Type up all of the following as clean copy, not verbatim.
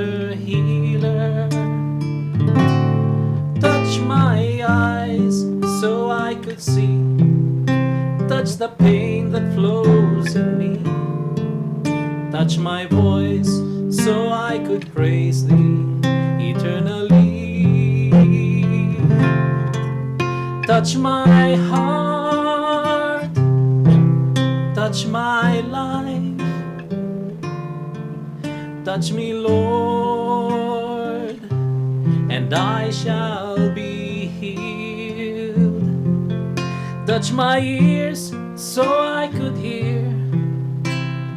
Master Healer. Touch my eyes so I could see. Touch the pain that flows in me. Touch my voice so I could praise Thee eternally. Touch my heart, touch my life. Touch me, Lord, and I shall be healed. Touch my ears so I could hear.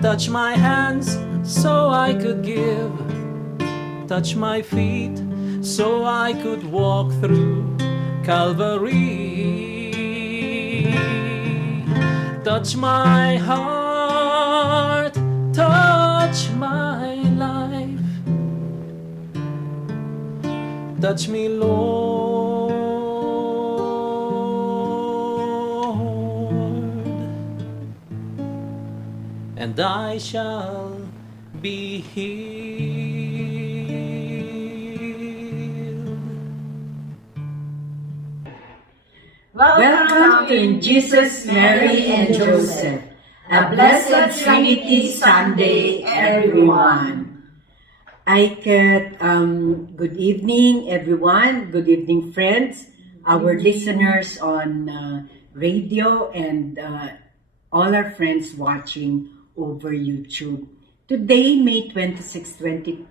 Touch my hands so I could give. Touch my feet so I could walk through Calvary. Touch my heart, touch my life. Touch me, Lord, and I shall be healed. Welcome to Jesus, Mary, and Joseph. A blessed Trinity Sunday, everyone. Good evening, everyone. Good evening, friends, our listeners on radio, and all our friends watching over YouTube. Today, May 26,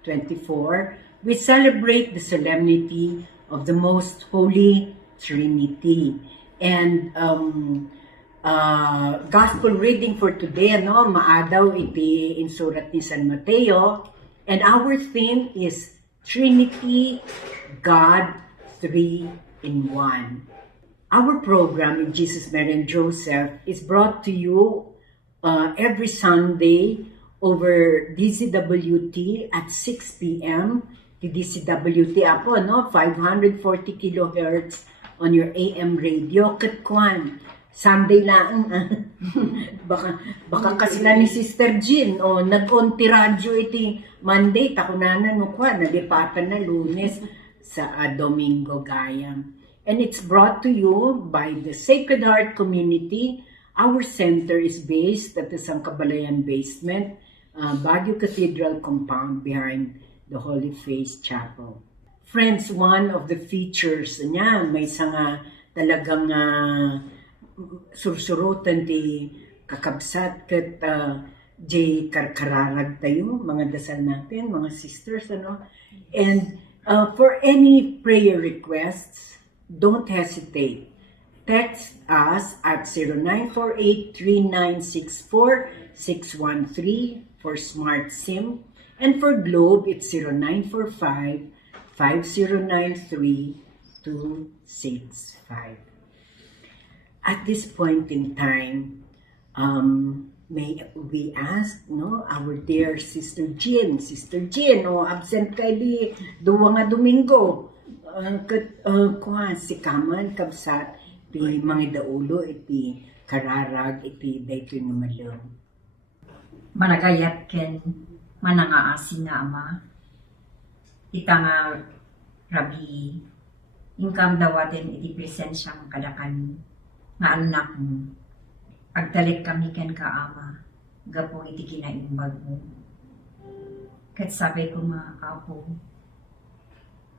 2024, we celebrate the solemnity of the Most Holy Trinity. And gospel reading for today, maadaw iti in surat ni San Mateo. And our theme is Trinity, God, Three in One. Our program in Jesus, Mary, and Joseph is brought to you every Sunday over DCWT at 6 p.m. The DCWT apo, 540 kilohertz on your AM radio. Katkuan, Sunday lang. baka kasila ni Sister Jean, nag-onti radyo iti Monday, takunanan no kwa, nalipatan na Lunes sa Domingo Gayam. And it's brought to you by the Sacred Heart Community. Our center is based at the Sangkabalayan Basement, Baguio Cathedral compound behind the Holy Face Chapel. Friends, one of the features niya, may nga talagang sursurutan di kakabsat kat jay karkararag tayo, mga dasal natin, mga sisters, And for any prayer requests, don't hesitate. Text us at 0948-3964-613 for Smart SIM. And for Globe, it's 0945-5093-265. At this point in time, may we ask, our dear Sister Jean, absent kay di duwa nga Domingo. Si kaman kabsat iti mga daulo iti kararag iti daytoy nga malem. Managayat ken manangaasi nga ama. Ita nga Rabi, ingkam dawaten iti presensyang kadakan nga anak mo. Agdalik kami ken ka ama, gapo iti kinaimbag mo. Ket sabi ko apo,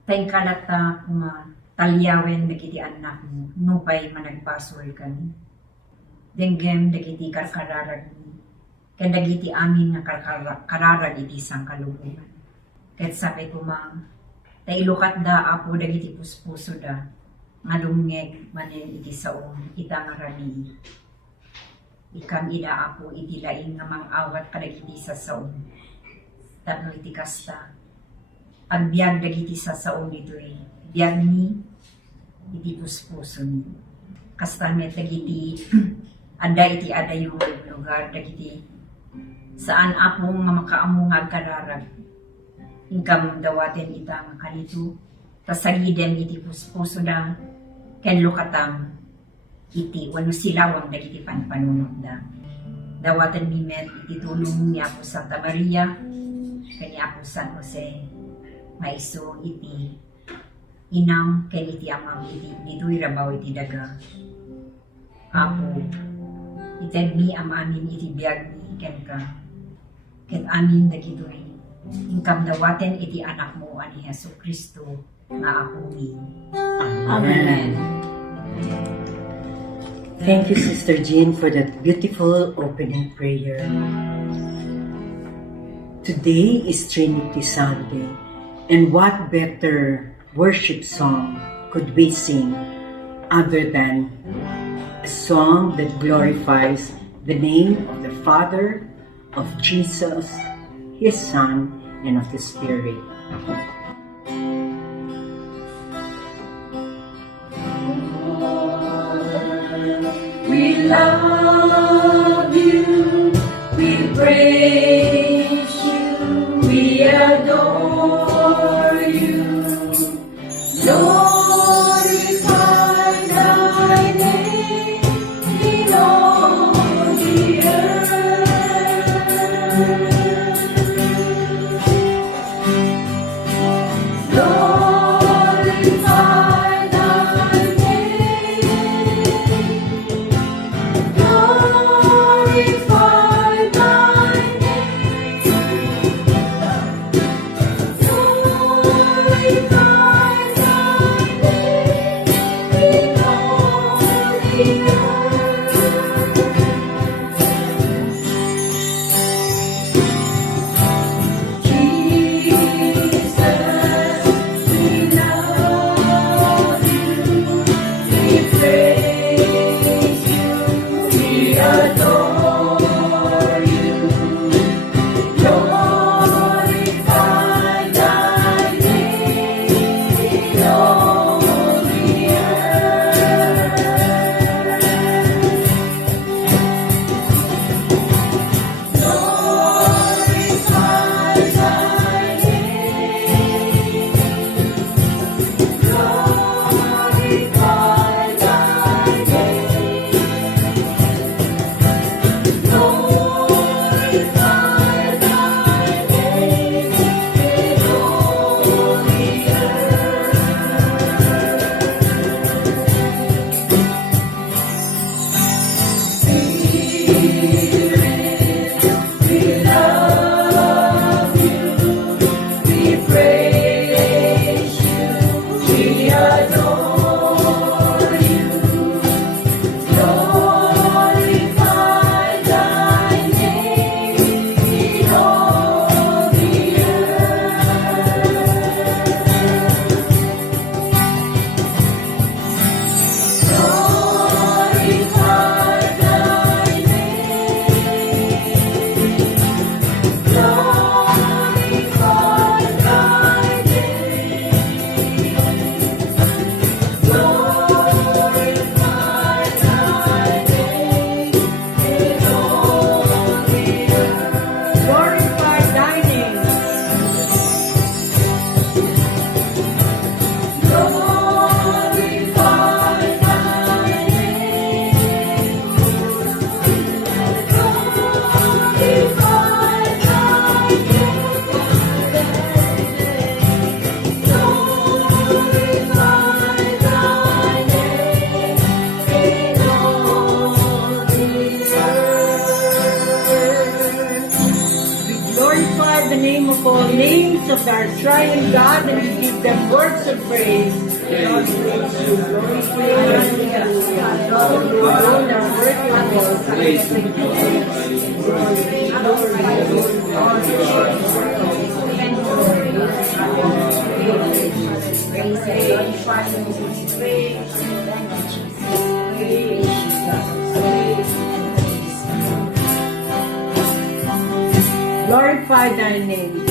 tayong kalata talyawen dagiti anak mo, nupay managpasol kami. Denggem dagiti karkararag mo, ken dagiti amin nga kararag iti sangkalubungan. Ket sabi ko tailukat da apo dagiti puspuso da, nga lumngeg manen iti saom ita nga rami. Ikam ida apo iti laing nga mang-awat kadagiti sa saom. Tapno iti kasta. Agbiag dagiti sa saom ito'y biag ni iti puspuso ni. Kasta met dagiti ada iti ada yung lugar dagiti saan apong nga makaamong nga agkararag. Ingkam dawaten ita nga kanito. Tasagiden iti puspuso da ken lukatam iti wano silawang dagiti panpanunod da. Dawatan mi met iti tulong ni Apo Santa Maria, kani Apo San Jose, maiso iti inam ken iti amam iti ditoy rabaw iti daga. Apo, ited mi am amin iti biag mi ken ka. Ket amin dagitoy ingkam dawaten iti anak mo ani Hesu Kristo nga apumin. Amen. Thank you, Sister Jean, for that beautiful opening prayer. Today is Trinity Sunday, and what better worship song could we sing other than a song that glorifies the name of the Father, of Jesus, His Son, and of the Spirit. We love you, we praise you, we adore you. Glorify thy name in all the earth. Glorify thy name. Glorify thy name. Glorify thy name in all the earth. Jesus, we love you, we praise you, we adore you. Glorify thy name in all the earth. Glorify thy name. Glorify thy name. Glorify thy name in all the we love you, we praise you, we adore you. Glorify thy name in all the earth. Glorify thy name. Glorify thy name. Glorify thy name in all the earth. Glorify thy name. Glorify thy name. Glorify thy name. Glorify thy name in all the earth. We glorify the name of all names of our triune God, and we give them words of praise. God praise you, glory to you, hallelujah. Lord, you alone are worthy of all praise. Glorify thy name.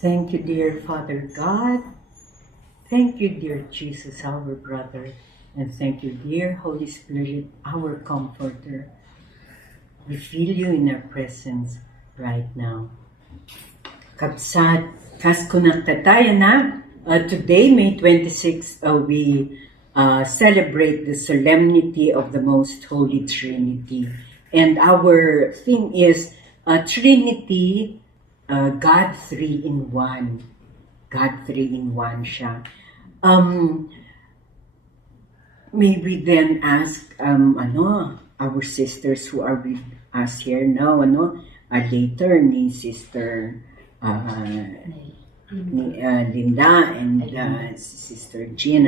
Thank you, dear Father God. Thank you, dear Jesus, our brother. And thank you, dear Holy Spirit, our comforter. We feel you in our presence right now. Kapsat, kaskunakta tayo na. Today, May 26, we celebrate the solemnity of the Most Holy Trinity. And our theme is Trinity, God three in one. God three in one siya. May we then ask our sisters who are with us here now, later ni Sister Linda and Sister Jean,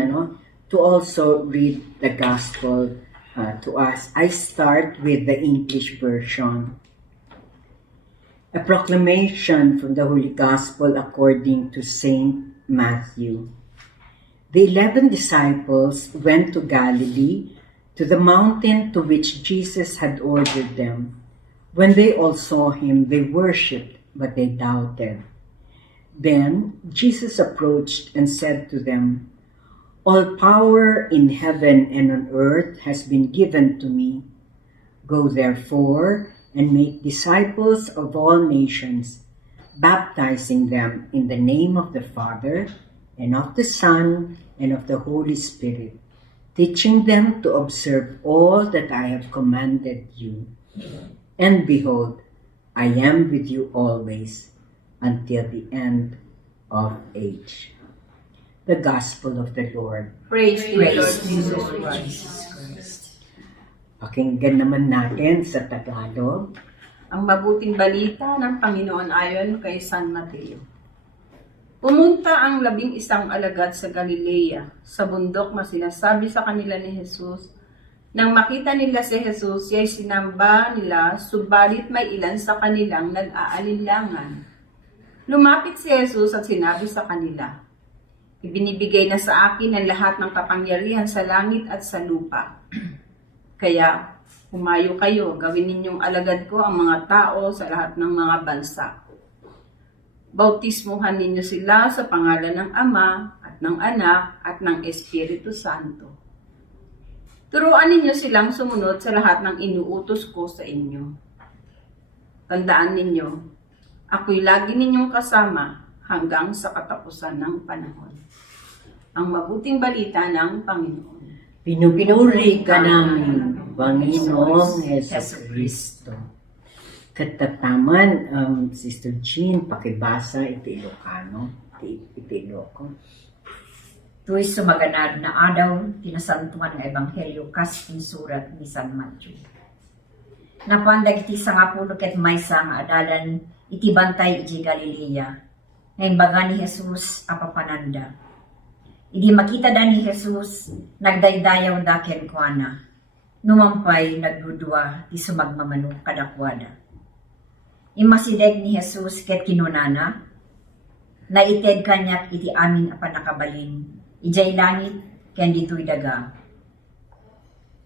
to also read the Gospel to us. I start with the English version. A proclamation from the Holy Gospel according to Saint Matthew. The 11 disciples went to Galilee, to the mountain to which Jesus had ordered them. When they all saw him, they worshipped, but they doubted. Then Jesus approached and said to them, "All power in heaven and on earth has been given to me. Go therefore and make disciples of all nations, baptizing them in the name of the Father, and of the Son, and of the Holy Spirit, teaching them to observe all that I have commanded you. And behold, I am with you always, until the end of age." The Gospel of the Lord. Praise to you, Lord Jesus Christ. Pakinggan naman natin sa Tagalog. Ang mabuting balita ng Panginoon ayon kay San Mateo. Pumunta ang 11 alagad sa Galilea, sa bundok na sinasabi sa kanila ni Jesus. Nang makita nila si Jesus, siya'y sinamba nila, subalit may ilan sa kanilang nag-aalinlangan. Lumapit si Jesus at sinabi sa kanila, "Ibinibigay na sa akin ang lahat ng kapangyarihan sa langit at sa lupa. Kaya, humayo kayo, gawin ninyong alagad ko ang mga tao sa lahat ng mga bansa. Bautismuhan ninyo sila sa pangalan ng Ama at ng Anak at ng Espiritu Santo. Turuan ninyo silang sumunod sa lahat ng inuutos ko sa inyo. Tandaan ninyo, ako'y lagi ninyong kasama hanggang sa katapusan ng panahon." Ang mabuting balita ng Panginoon. Pinupuri ka namin, Panginoong Hesus Kristo. Katataman, Sister Jean, pakibasa iti Ilocano, iti Iloco. Tuy sumaganad na adaw, tinasantuan nga ebanghelyo kas surat ni San Matthew. Napandag iti sangapulo ket maysa nga adalan iti bantay iti Galilea. Ngayon baga ni Jesus apapananda. Idi makita da ni Jesus, nagdaydayaw da ken kuana. Numampay nagdudua ti sumagmamano kadakwada. Imasideg ni Jesus ket kinunana, naited kanyak iti amin a panakabalin, ijay langit ken ditoy daga.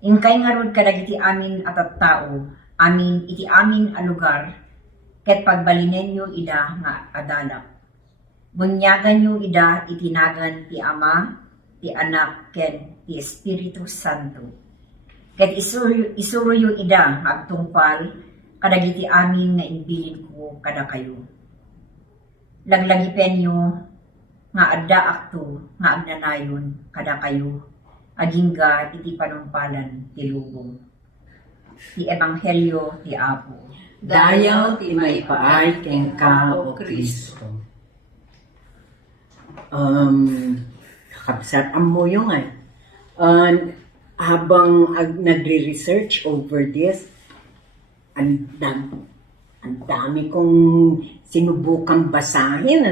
Inkay ngarud kadag iti amin at tao, amin iti amin a lugar, ket pagbalinenyo ida nga adalak. Bunyagan nyo ida itinagan ti Ama, ti Anak, ken ti Espiritu Santo. Ket isuro yo ida nga agtungpal, kadagiti amin nga inbilin ko kada kayo. Laglagipen nyo nga adda akto nga agnanayon kada kayo, agingga iti panumpalan ti lubong. Ti Ebanghelyo ti Apo. Dayaw ti may paay ken ka o Kristo. Kakabsat mo yung habang nagre-research over this, ang dami kong sinubukang basahin,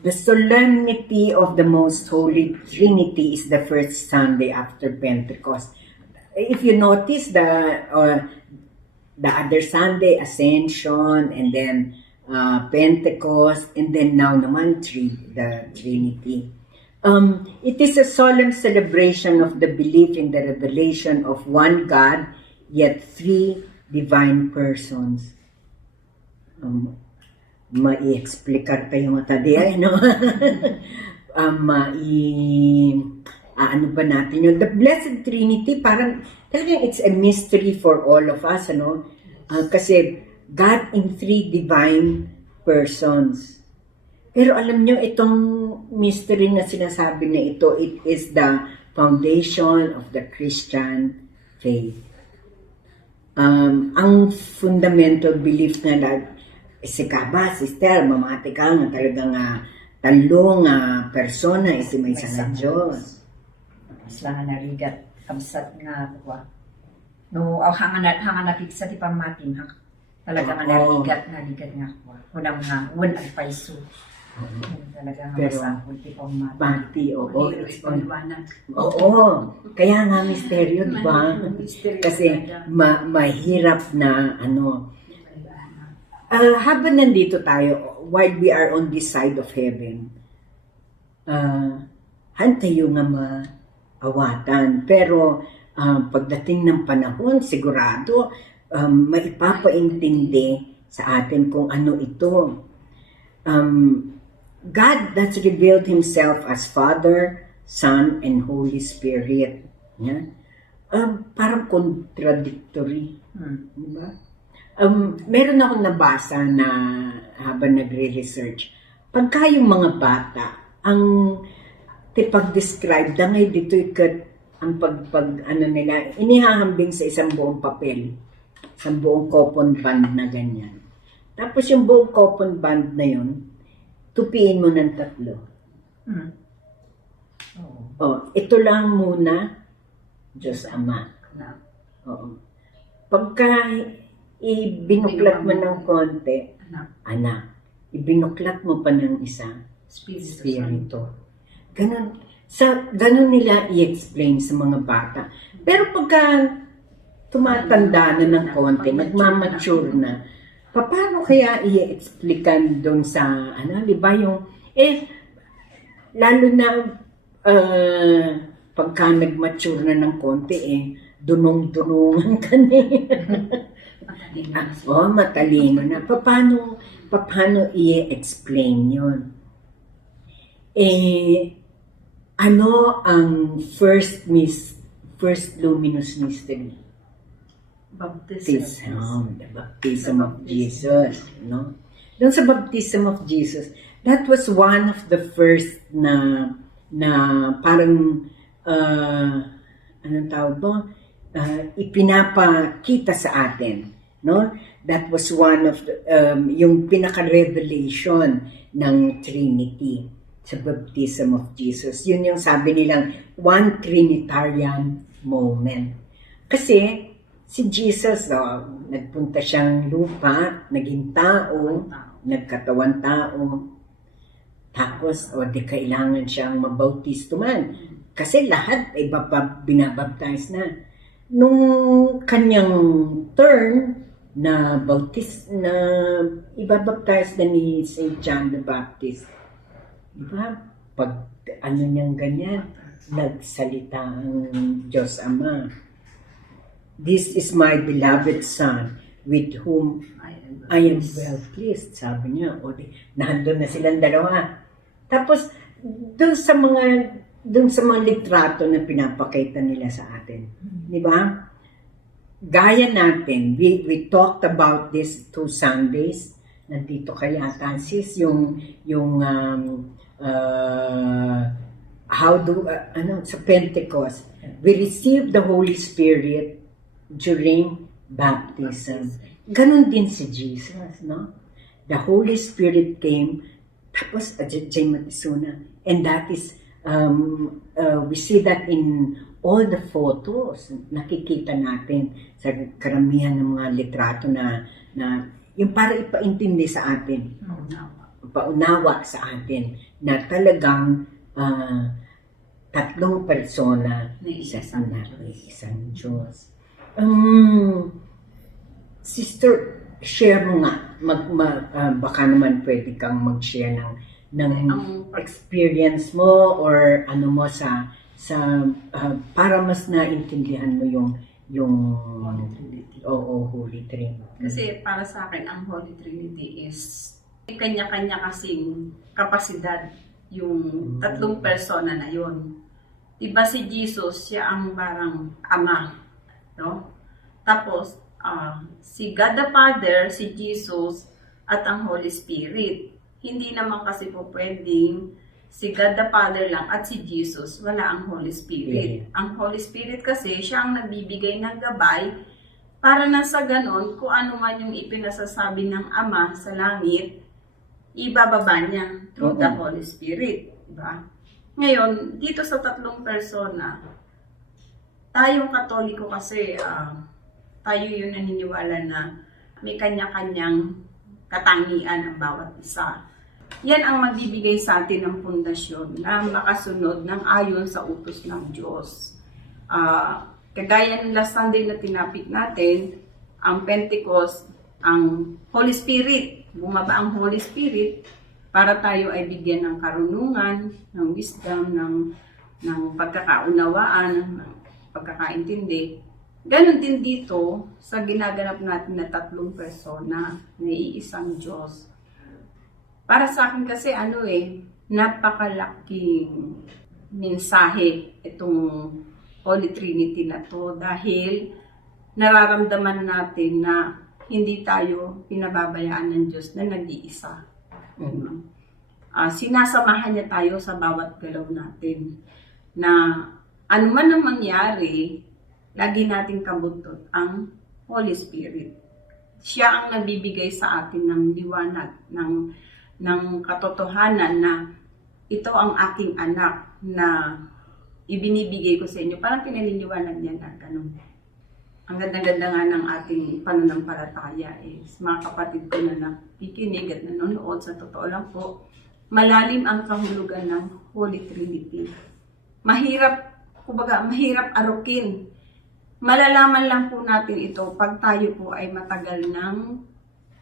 The solemnity of the Most Holy Trinity is the first Sunday after Pentecost. If you notice the other Sunday, Ascension, and then Pentecost, and then now naman the Trinity. It is a solemn celebration of the belief in the revelation of one God, yet three divine persons. Mai-explicar tayo mata di ay, no? Ano ba natin yun? The Blessed Trinity, parang talagang it's a mystery for all of us, ano? Kasi God in three divine persons. Pero alam nyo, itong mystery na sinasabi na ito, it is the foundation of the Christian faith. Ang fundamental belief na si Kaba, sister, mamati ka nga talagang talong persona isi may sa Diyos. Sila nga narigat, kamsat nga kwa. No, hanga napigsa ti pamatin, talaga nga narigat nga kwa. Unang nga, un ang paiso. Talaga nga Pero, masakot ti pamatin. Bati, oo. Ipaliwanag. Oo. Kaya nga misteryo, diba? Mystery Kasi talaga. mahirap na habang nandito tayo, while we are on this side of heaven, hantayo nga maawatan. Pero pagdating ng panahon, sigurado, maipapaintindi sa atin kung ano ito. God has revealed Himself as Father, Son, and Holy Spirit. Yeah? Parang contradictory. Diba? Meron akong nabasa na habang nagre-research, pagka yung mga bata, ang tipag-describe, dangay dito ikat ang nila, inihahambing sa isang buong papel, isang buong coupon band na ganyan. Tapos yung buong coupon band na yun, tupiin mo ng 3. Ito lang muna, Diyos Ama. Pagka ibinuklat mo ng konti, anak. Ibinuklat mo pa ng isa, Espiritu. Ganun nila i-explain sa mga bata. Pero pagka tumatanda na ng konti, nagmamature na, paano kaya i-explican doon sa, di ba yung, lalo na pagka nag-mature na ng konti, dunong-dunungan ka matalino na. Paano i-explain yun? Ano ang first luminous mystery? Baptism. The baptism of Jesus. No? Doon sa baptism of Jesus, that was one of the first na parang anong tawag ba? Ipinapakita sa atin, no? That was one of the, yung pinaka-revelation ng Trinity sa baptism of Jesus. Yun yung sabi nilang one Trinitarian moment. Kasi si Jesus, nagpunta siyang lupa, naging tao, nagkatawan tao, tapos di kailangan siyang mabautismo man. Kasi lahat ay binabaptize na. Nung kanyang turn na ibabaptize na ni St. John the Baptist, diba? Pag niyang ganyan, nagsalita ang Diyos Ama. This is my beloved Son, with whom I am well pleased, sabi niya. Nandun na silang dalawa. Tapos, dun sa mga litrato na pinapakita nila sa atin. Di ba? Gaya natin, we talked about this 2 Sundays. Nandito kaya sis yung sa Pentecost, we received the Holy Spirit during baptism. Ganon din si Jesus, no? The Holy Spirit came, tapos ajay matisuna. And that is, we see that in all the photos. Nakikita natin sa karamihan ng mga litrato na yung para ipaintindi sa atin. Paunawa sa atin na talagang 3 persona sa isang Diyos. Sister, share mo nga. Baka naman pwede kang mag-share ng Ang experience mo or ano mo sa para mas naintindihan mo yung Holy Trinity. Kasi para sa akin, ang Holy Trinity is may kanya-kanya kasing kapasidad yung tatlong persona na yon. Diba si Jesus, siya ang parang ama, no? Tapos, si God the Father, si Jesus, at ang Holy Spirit. Hindi naman kasi po pwedeng si God the Father lang at si Jesus, wala ang Holy Spirit. Ang Holy Spirit kasi, siya ang nagbibigay ng gabay para na sa ganon, kung ano man yung ipinasasabi ng Ama sa langit, ibababa niya through the Holy Spirit. Diba? Ngayon, dito sa tatlong persona, tayong Katoliko kasi, tayo yung naniniwala na may kanya-kanyang katangian ang bawat isa. Yan ang magbibigay sa atin ng pundasyon na makasunod ng ayon sa utos ng Diyos. Kagaya ng last Sunday na tinapik natin, ang Pentecost, ang Holy Spirit, bumaba ang Holy Spirit para tayo ay bigyan ng karunungan, ng wisdom, ng pagkakaunawaan, ng pagkakaintindi. Ganon din dito sa ginaganap natin na tatlong persona na iisang Diyos. Para sa akin kasi napakalaking mensahe itong Holy Trinity na to dahil nararamdaman natin na hindi tayo pinababayaan ng Diyos na nag-iisa. Sinasamahan niya tayo sa bawat galaw natin na ano man ang mangyari, lagi nating kabuntot ang Holy Spirit. Siya ang nagbibigay sa atin ng liwanag, ng katotohanan na ito ang aking anak na ibinibigay ko sa inyo. Parang pinaliliwanag niya na ganun. Ang ganda-ganda nga ng ating pananampalataya is mga kapatid ko na nakikinig at nanonood, sa totoo lang po, malalim ang kahulugan ng Holy Trinity. Mahirap arukin. Malalaman lang po natin ito pag tayo po ay matagal nang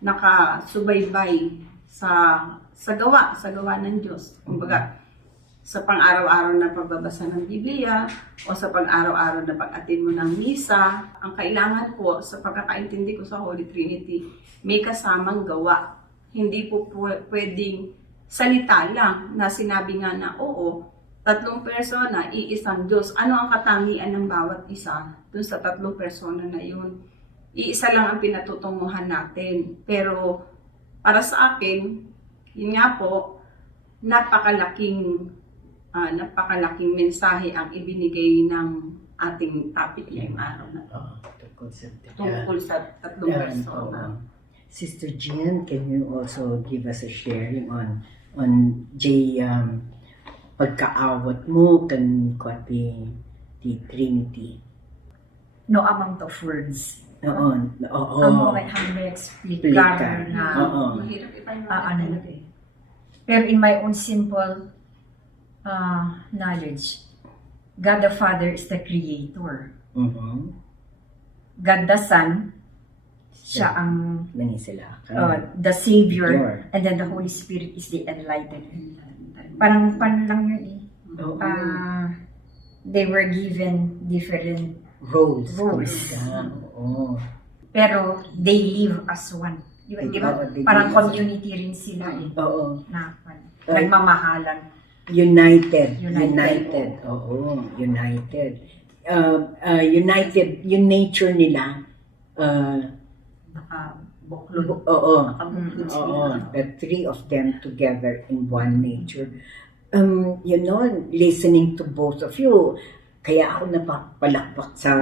nakasubaybay sa gawa ng Diyos. Kumbaga, sa pang-araw-araw na pagbabasa ng Biblia o sa pang-araw-araw na pag-attend mo ng misa, ang kailangan po sa pagkakaintindi ko sa Holy Trinity, may kasamang gawa. Hindi po pwedeng salita lang na sinabi nga na oo, tatlong persona, iisang Diyos. Ano ang katangian ng bawat isa dun sa tatlong persona na yun? Iisa lang ang pinatutunguhan natin. Pero para sa akin, yun nga po, napakalaking mensahe ang ibinigay ng ating topic ngayong araw na to. Tungkol sa tatlong persona. Sister Jean, can you also give us a sharing on pagkaawat mo kan the Trinity? No amount of words. Oo. Ang explicar na Mahirap ipaliwanag ano. talaga eh. Pero in my own simple knowledge, God the Father is the Creator. God the Son, siya ang the Savior, and then the Holy Spirit is the enlightened. Parang lang yun eh. They were given different roles. Pero they live as one. Di ba? Parang community rin sila eh. Na nagmamahalan. United. Yung nature nila, Nakabuklod. Nakabuklod sila. The three of them together in one nature. Listening to both of you, kaya ako napapalakpak sa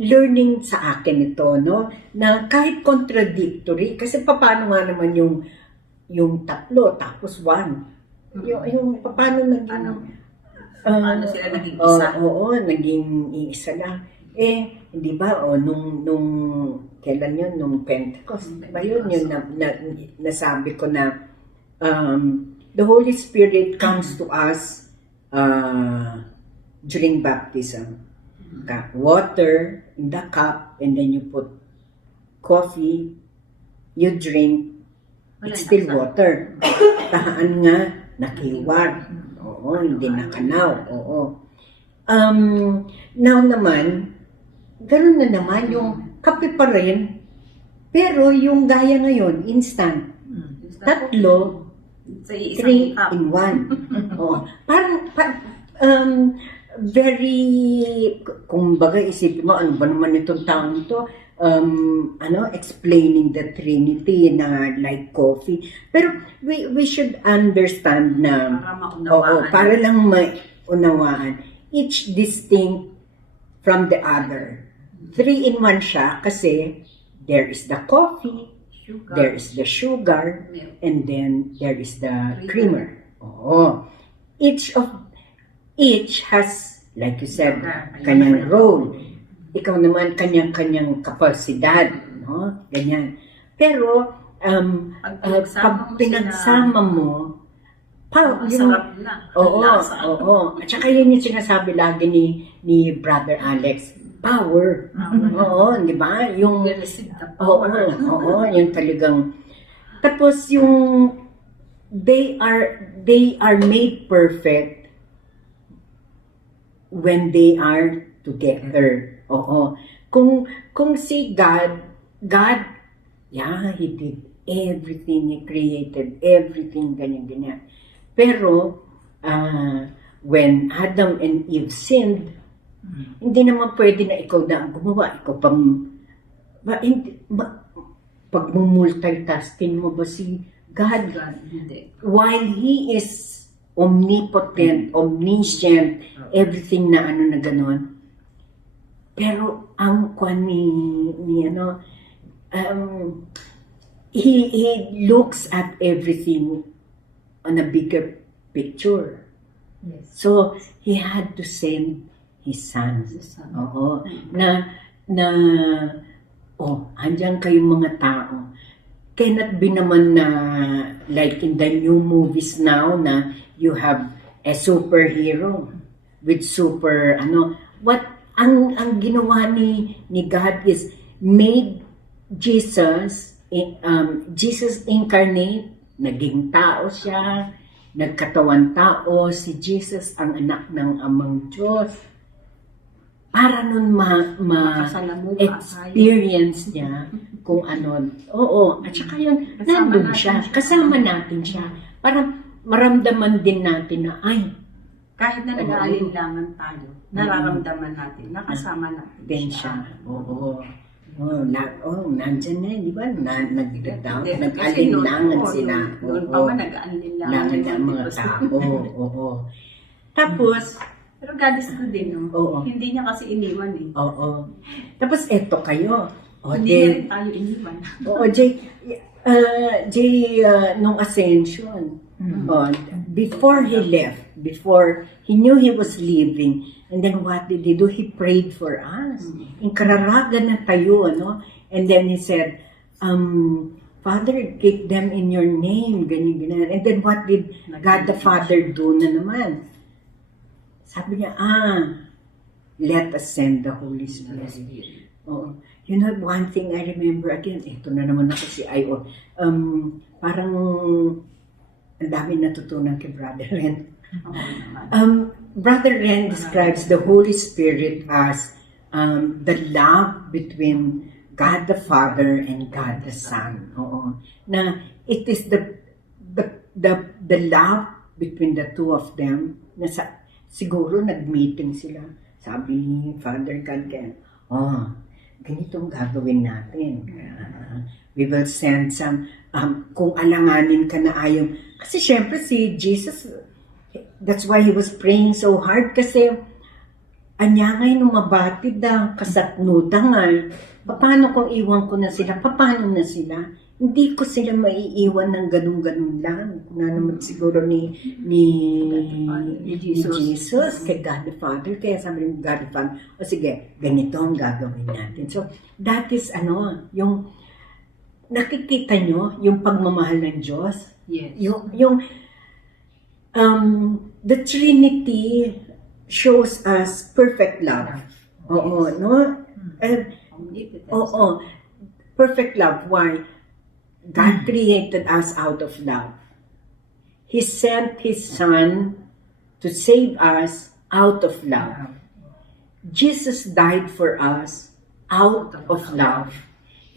learning sa akin ito, no? Na kahit contradictory, kasi paano nga naman yung tatlo, tapos one. Yung paano naging... Paano sila naging isa? Naging isa lang. Hindi ba, nung kailan yun? Nung Pentecost. Ba yun nasabi ko na the Holy Spirit comes to us during baptism. Water in the cup, and then you put coffee, you drink, it's still water. Tahaan nga, nakiwat. Oo, hindi nakanaw. Oo. Now naman, gano'n na naman yung kape pa rin, pero yung gaya ngayon, instant. Tatlo, Sa isang 3 cup. in 1. Oo. Parang, very, kumbaga isipin mo, ano ba naman itong taong ito? Explaining the Trinity na like coffee. Pero we should understand na, Para maunawaan. para lang maunawaan, each distinct from the other. 3 in 1 siya kasi there is the coffee, Sugar. there is the sugar, Milk. and then there is the creamer. Oo. Each has, like you said, kanyang role. Ikaw naman kanyang kapasidad, no? Ganyan. Pero pag pinagsama mo, Masarap na. Oo, Lasa. oo. At saka yun yung sinasabi lagi ni Brother Alex, power. Oo, di ba? Yung We receive the Oo, power. oo, yung talagang tapos yung they are made perfect when they are together. Oo. Kung si God, yeah, He did everything, He created everything, ganyan. Pero, when Adam and Eve sinned, hindi naman pwede na ikaw na ang gumawa. Ikaw pag multitasking mo ba si God? God, hindi. While He is omnipotent, omniscient, everything na na gano'n. Pero ang kwan he looks at everything on a bigger picture. Yes. So, He had to send His Son. His Son. Oo. Andyan kayong mga tao. Cannot be naman na, like in the new movies now, na you have a superhero with super, ang ginawa ni God is made Jesus incarnate, naging tao siya, nagkatawan tao, si Jesus ang anak ng amang Diyos. Para nun experience niya kung ano. Oo, at saka yun, nandun siya, kasama natin siya. Para maramdaman din natin na, ay, Kahit na nag-aalinlangan tayo, nararamdaman natin, nakasama natin din siya. Oo. Nandyan na, di ba? Nag-alinlangan sila. Noon pa man, nag-aalinlangan. Langan ng mga tao. Oo. Tapos, Pero God is good din, no? Oo. Hindi niya kasi iniwan eh. oo. Tapos, eto kayo. Hindi niya rin tayo iniwan. Oo, nung ascension, before he left, before he knew he was leaving, and then what did he do? He prayed for us. Yung kararagan na tayo, no? And then he said, Father, keep them in your name, ganyan. And then what did God the Father do na naman? Sabi niya, let us send the Holy Spirit. Oo. You know, one thing I remember again, ito na naman ako si Ayo. Parang ang dami natutunan kay Brother Ren. Brother Ren describes the Holy Spirit as the love between God the Father and God the Son. Oo. Na it is the love between the two of them. Na siguro nag-meeting sila. Sabi ni Father God, ganitong gagawin natin. We will send some, kung alanganin ka na ayaw. Kasi syempre si Jesus, that's why he was praying so hard kasi anyangay nung mabatid na kasatnutangal. Paano kung iwan ko na sila? Paano na sila? Hindi ko sila maiiwan ng ganun-ganun lang. Na naman siguro ni Jesus kay God the Father. Kaya sabi ni God the Father, sige, ganito ang gagawin natin. So, that is yung nakikita nyo, yung pagmamahal ng Diyos. Yes. The Trinity shows us perfect love. Oo, no? Oo, perfect love. Why? God created us out of love. He sent His Son to save us out of love. Jesus died for us out of love.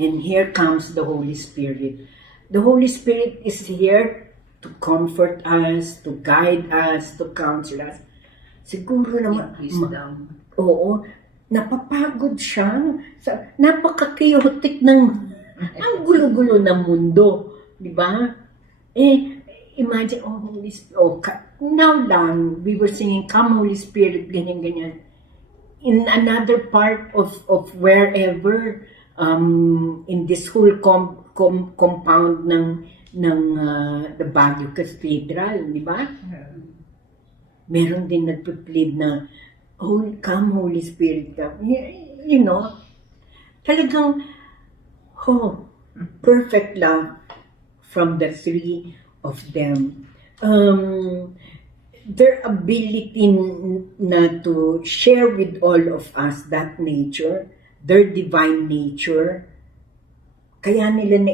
And here comes the Holy Spirit. The Holy Spirit is here to comfort us, to guide us, to counsel us. Siguro naman, Wisdom. oo, napapagod siya. Napaka-chaotic ng, ang gulo-gulo ng mundo. Di ba? Imagine, Holy Spirit, now lang, we were singing, Come Holy Spirit, ganyan-ganyan. In another part of wherever, in this whole compound ng the Baguio Cathedral, di ba? Meron din nagpa-plead na, come Holy Spirit, come. You know, talagang, perfect love from the three of them. Their ability na to share with all of us that nature, their divine nature, kaya nila na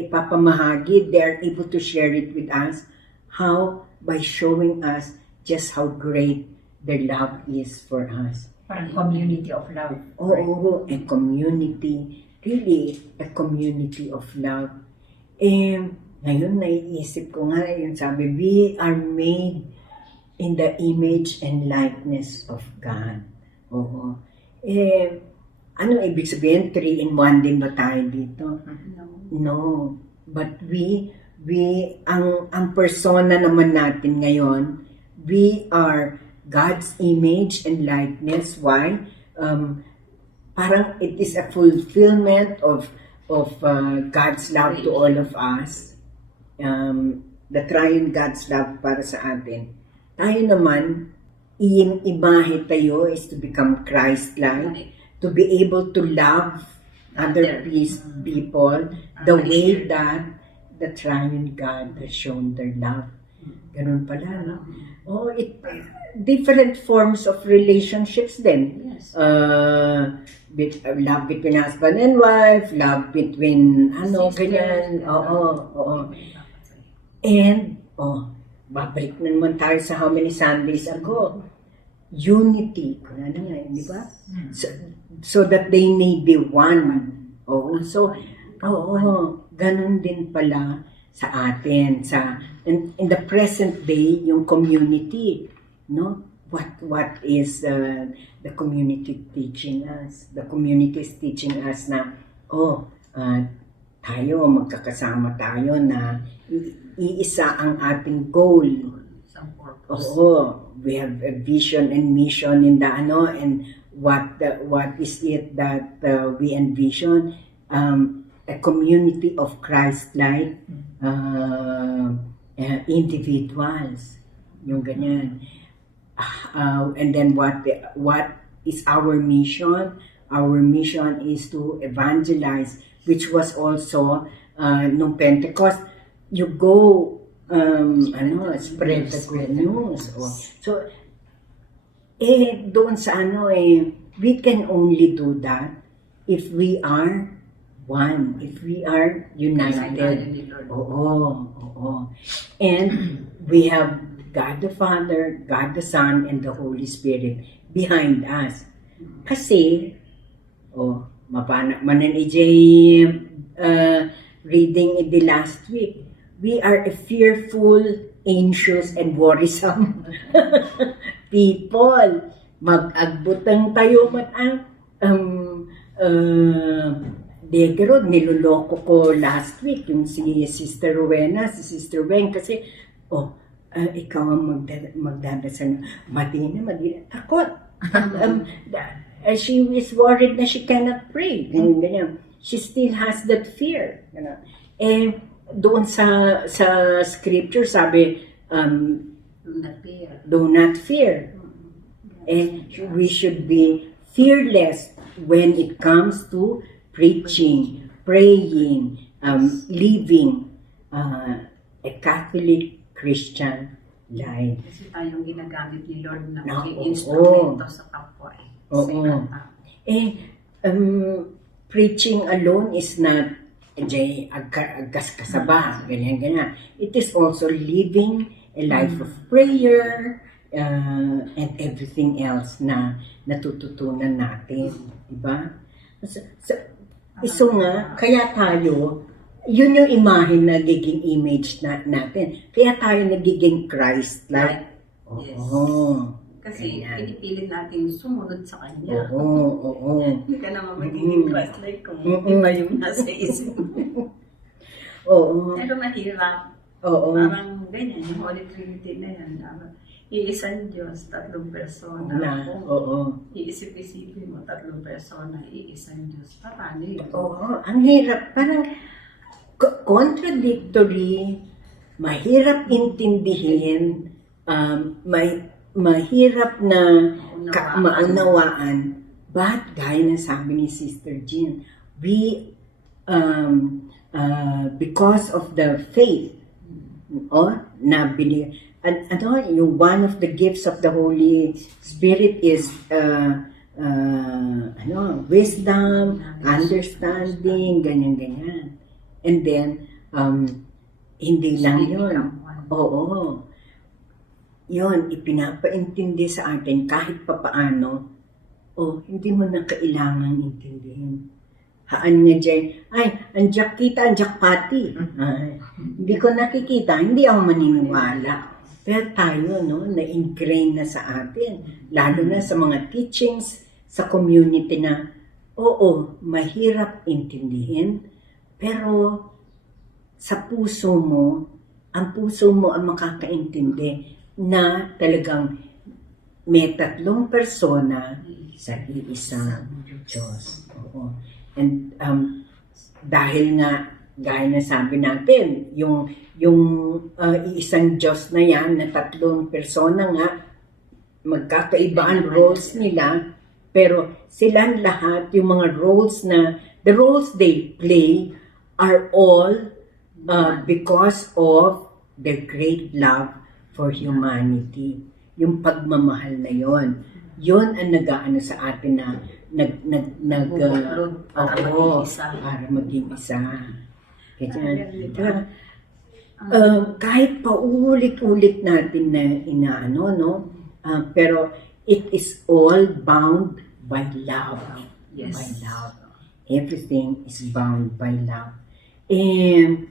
ipapamahagi, they are able to share it with us. How? By showing us just how great their love is for us. Parang community of love. Oo, a community. Really, a community of love. Ngayon, naiisip ko nga, yung sabi, we are made in the image and likeness of God. Oo. Ano ibig sabihin? 3 in 1 din ba tayo dito? No. But ang persona naman natin ngayon, we are God's image and likeness. Why? Parang it is a fulfillment of God's love to all of us. The triune God's love para sa atin. Tayo naman, imahe tayo is to become Christ-like, to be able to love other people the way that the triune God has shown their love. Ganun pala, no? Different forms of relationships then. Yes. Love between husband and wife, love between, ganyan. Oo. And, babalik na naman tayo sa how many Sundays ago. Unity. Kung ano nga, di ba? So that they may be one. Ganun din pala sa atin. In the present day, yung community, no? What is the community teaching us? The community is teaching us na, tayo, magkakasama tayo na iisa ang ating goal. Some purpose. We have a vision and mission in the and what is it that we envision? A community of Christ-like individuals. Yung ganyan. And then what is our mission? Our mission is to evangelize, which was also nung Pentecost, you go spread the good news. So doon sa we can only do that if we are one, if we are united. And we have God the Father, God the Son, and the Holy Spirit behind us. Kasi, manan EJ reading in the last week, we are a fearful, anxious, and worrisome people. Mag-agbutang tayo Degerod, niloloko ko last week yung si Sister Rowena, si Sister Weng, kasi, ikaw ang magdadasal. Madina. Takot. She is worried na she cannot pray. Ganyan. She still has that fear. Doon sa scripture, sabi, do not fear. And we should be fearless when it comes to preaching, praying, living a Catholic Christian life. Kasi tayong ginagamit ni Lord na maging instrumento sa kapwa. Preaching alone is not agkas kasaba, ganyan. It is also living a life of prayer, and everything else na natututunan natin, di ba? So nga, kaya tayo, yun yung imahe na nagiging image natin. Kaya tayo nagiging Christ-like. Yes. Oo. Kasi Ganyan. pinipilit natin sumunod sa Kanya. Oo. Hindi ka naman magiging Christ-like kung iba yung nasa isip mo. Oo. Pero mahirap. Oo. Parang ganyan, yung Holy Trinity na yan. Iisang Diyos, tatlong persona. Kung Oo. iisip-isipin mo, tatlong persona, iisang Diyos. Paano yun? Oo. Ang hirap. Parang contradictory, mahirap intindihin, mahirap na maunawaan. But, gaya ng sabi ni Sister Jean, we, because of the faith, na yung one of the gifts of the Holy Spirit is wisdom, understanding, ganyan. And then, hindi lang yun. Oo. Yun, ipinapaintindi sa atin kahit papaano, hindi mo na kailangang intindihin. Haan nga dyan, andiyak kita, andiyak pati. Hindi ko nakikita, hindi ako maniniwala. Pero tayo, na-ingrain na sa atin. Lalo na sa mga teachings sa community na, mahirap intindihin. Pero sa puso mo ang makakaintindi na talagang may tatlong persona sa iisang Diyos. Oo. And dahil nga, gaya na sabi natin, yung iisang Diyos na yan, na tatlong persona nga, magkakaiba ang roles nila, pero silang lahat, yung mga roles the roles they play are all because of their great love for humanity. Yung pagmamahal na yon. Yon ang nag-aano sa atin na para maging isa. Kaya, kahit paulit-ulit natin na inaano, pero it is all bound by love. Yes. By love. Everything is bound by love. And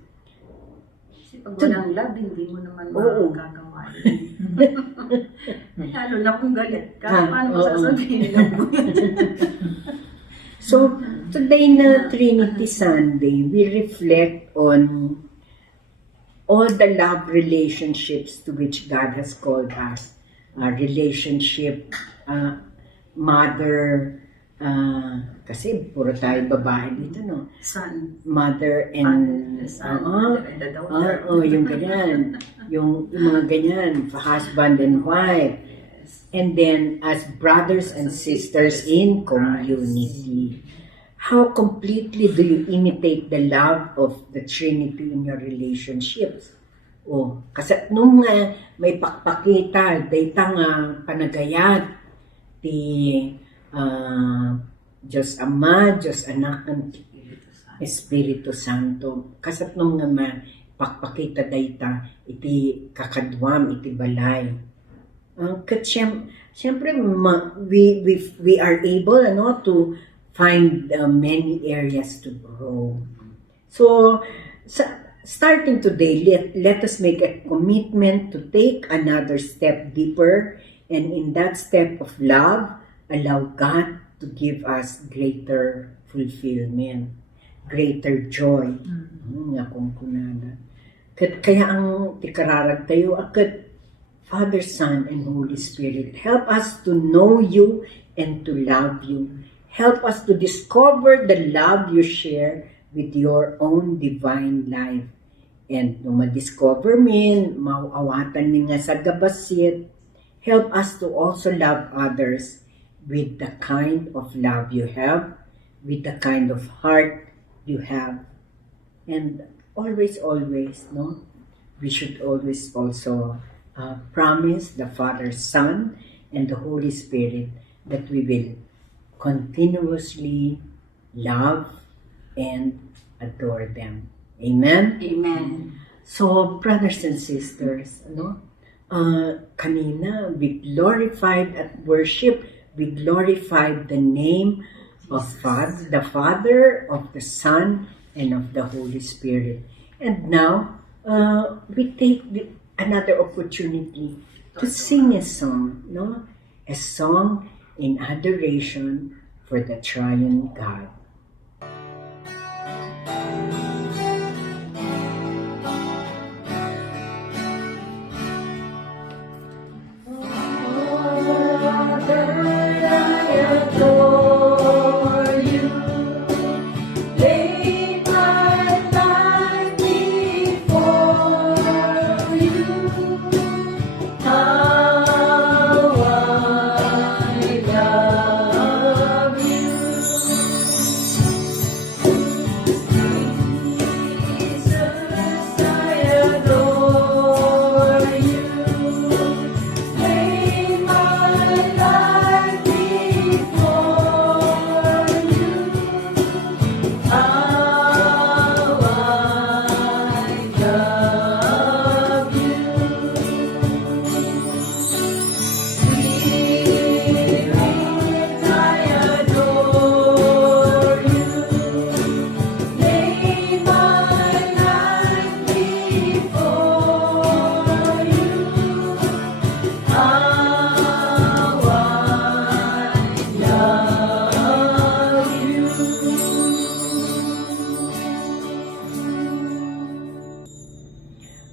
Kasi pag walang love, hindi mo naman magagawa yun. Lalo na kung galit ka, paano mo sasabihin love mo yun? So, today na Trinity Sunday, we reflect on all the love relationships to which God has called us. Relationship, mother, kasi puro tayo babae dito, no? Son. Mother and The son, and the daughter. yung ganyan. Yung mga ganyan, husband and wife. And then, as brothers and sisters in community. How completely do you imitate the love of the Trinity in your relationships? Kasi nung may pakpakita, dayta nga panagayat, Diyos Ama, Diyos Anak, and Espiritu Santo. Kasat nung nga pakpakita dayta, iti kakadwam, iti balay. Siyempre, we are able to find many areas to grow. So, starting today, let us make a commitment to take another step deeper, and in that step of love, allow God to give us greater fulfillment, greater joy. Nga kung kunada. Kaya ang tikararag tayo, akat Father, Son, and Holy Spirit, help us to know you and to love you. Help us to discover the love you share with your own divine life. And nung ma-discover min, mauawatan min nga sa gabasit, help us to also love others with the kind of love you have, with the kind of heart you have. And always, we should always also promise the Father, Son, and the Holy Spirit that we will continuously love and adore them. Amen? Amen. So, brothers and sisters, kanina, we glorified at worship, we glorified the name of the Father, of the Son, and of the Holy Spirit. And now, we take another opportunity to sing a song, a song in adoration for the Triune God.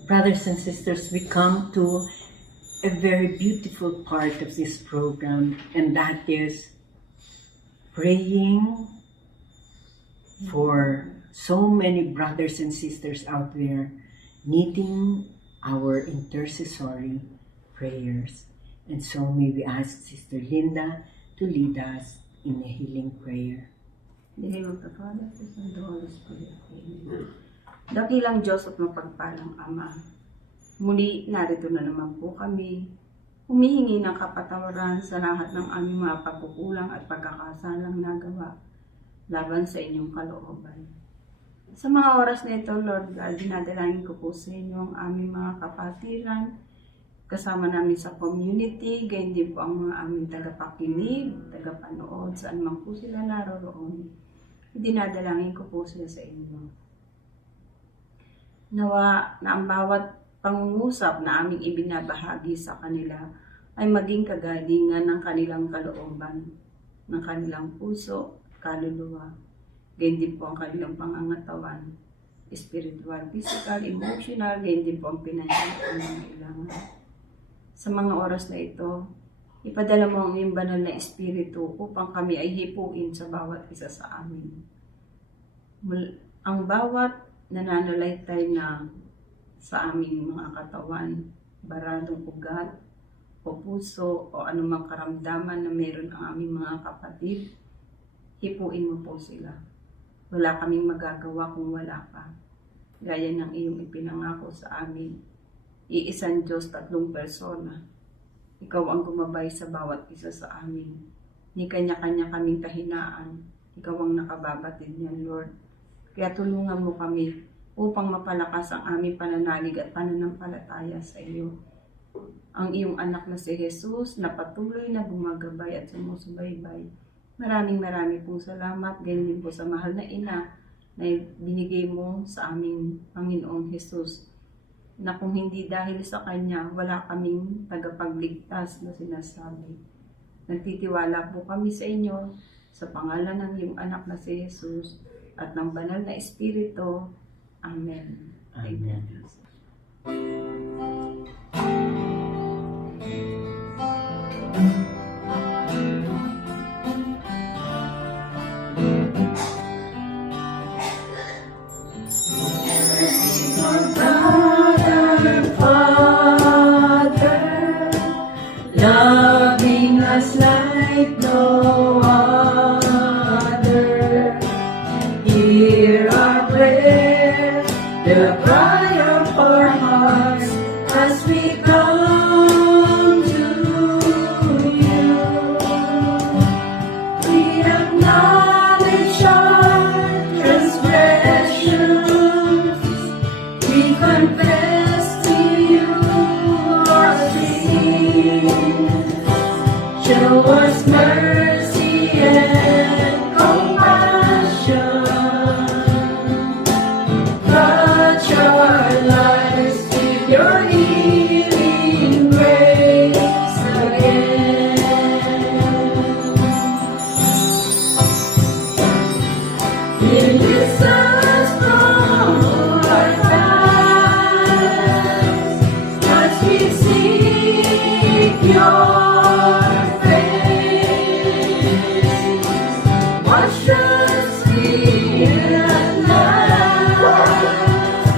Brothers and sisters, we come to a very beautiful part of this program, and that is praying for so many brothers and sisters out there needing our intercessory prayers. And so may we ask Sister Linda to lead us in a healing prayer. In the name of the Father, and the Holy Spirit. Amen. Dakilang Diyos at mapagpalang Ama, muli narito na naman po kami, humihingi ng kapatawaran sa lahat ng aming mga pagkukulang at pagkakasalang nagawa laban sa inyong kalooban. Sa mga oras na ito, Lord God, dinadalangin ko po sa inyo ang aming mga kapatiran, kasama namin sa community, gayon din po ang mga aming tagapakinig, tagapanood, saan man po sila naroroon. Dinadalangin ko po sila sa inyo. Nawa na ang bawat pangungusap na aming ibinabahagi sa kanila ay maging kagalingan ng kanilang kalooban, ng kanilang puso, kaluluwa. Gayon din po ang kanilang pangangatawan, spiritual, physical, emotional, gayon din po ang pinansyal ng kailangan. Sa mga oras na ito, ipadala mo ang iyong banal na espiritu upang kami ay hipuin sa bawat isa sa amin. Ang bawat nananalaytay na sa aming mga katawan, baradong ugat, o puso, o anumang karamdaman na meron ang aming mga kapatid, hipuin mo po sila. Wala kaming magagawa kung wala ka. Gaya ng iyong ipinangako sa amin. Iisang Diyos, 3 persona. Ikaw ang gumabay sa bawat isa sa amin. Ni kanya-kanya kaming kahinaan. Ikaw ang nakababatid niyan, Lord. Kaya tulungan mo kami upang mapalakas ang aming pananalig at pananampalataya sa iyo. Ang iyong anak na si Jesus na patuloy na gumagabay at sumusubaybay. Maraming pong salamat. Ganyan din po sa mahal na ina na binigay mo sa aming Panginoong Jesus. Na kung hindi dahil sa Kanya, wala kaming tagapagligtas na sinasabi. Nagtitiwala po kami sa inyo sa pangalan ng iyong anak na si Jesus at ng banal na Espiritu. Amen. Amen. Loving us like no other. Hear our prayer, the cry of our hearts as we Wash us clean at last.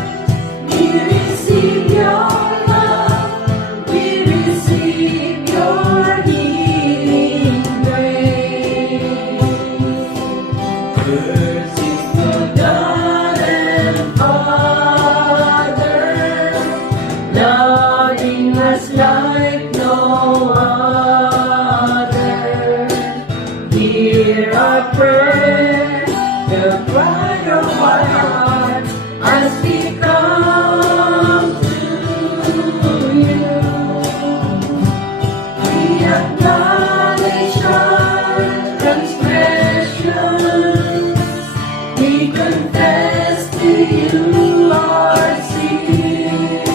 We receive your love, we receive your healing grace. Mercies to God and Father, loving us like no other. Hear our prayer, the cry of our hearts, as we come to you. We acknowledge our transgressions, we confess to you our sins.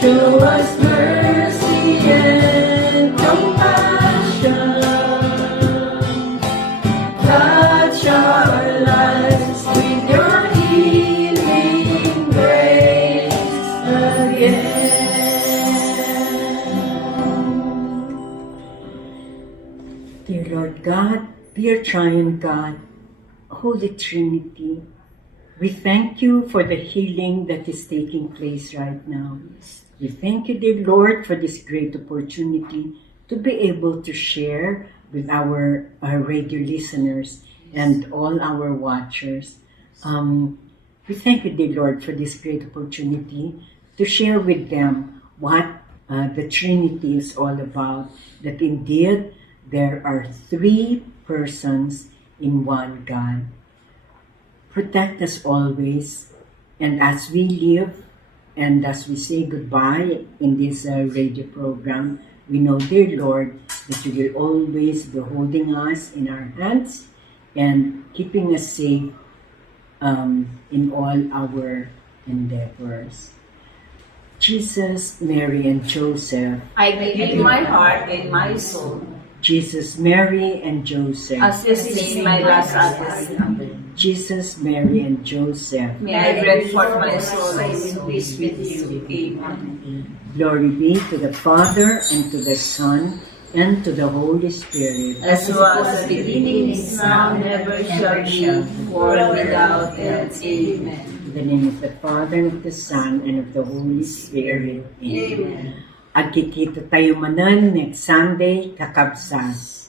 Show us mercy and compassion. Touch our lives with your healing grace again. Dear Lord God, dear Triune God, Holy Trinity, we thank you for the healing that is taking place right now. We thank you, dear Lord, for this great opportunity to be able to share with our radio listeners and all our watchers. We thank you, dear Lord, for this great opportunity to share with them what the Trinity is all about, that indeed there are three persons in one God. Protect us always, and as we live and as we say goodbye in this radio program, we know, dear Lord, that you will always be holding us in our hands and keeping us safe in all our endeavors. Jesus, Mary, and Joseph. I give you my heart and my soul, Jesus, Mary, and Joseph. as is in my last Odyssey. Jesus, Mary, and Joseph. May I bring forth my soul in peace with you. Amen. Glory be to the Father, and to the Son, and to the Holy Spirit. As was the beginning, is now, never shall be, world without end. Amen. In the name of the Father, and of the Son, and of the Holy Spirit. Amen. Agkikita tayo manan next Sunday, kakabsas.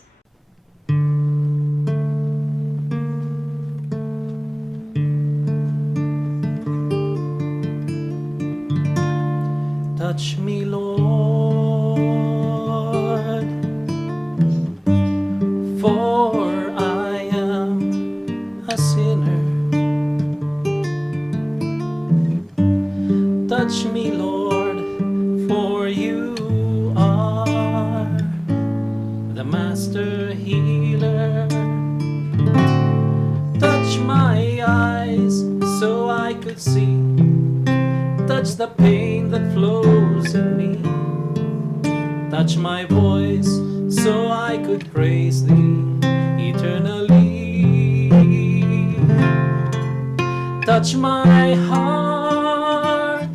Touch me, Lord, for I am a sinner. Touch me, Lord, for you are the master healer. Touch my eyes so I could see. Touch the pain that flows in me. Touch my voice so I could praise thee eternally. Touch my heart,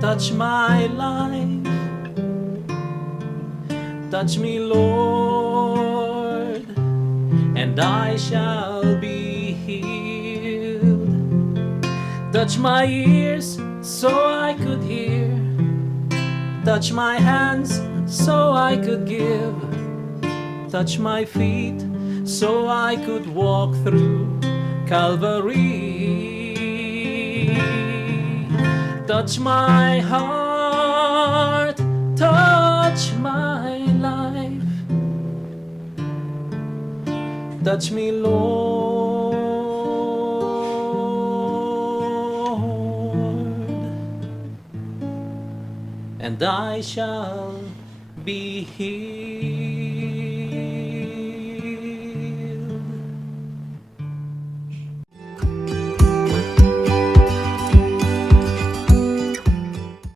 touch my life. Touch me, Lord, and I shall be healed. Touch my ears so I could hear. Touch my hands so I could give. Touch my feet so I could walk through Calvary. Touch my heart, touch my life. Touch me, Lord, and I shall be healed.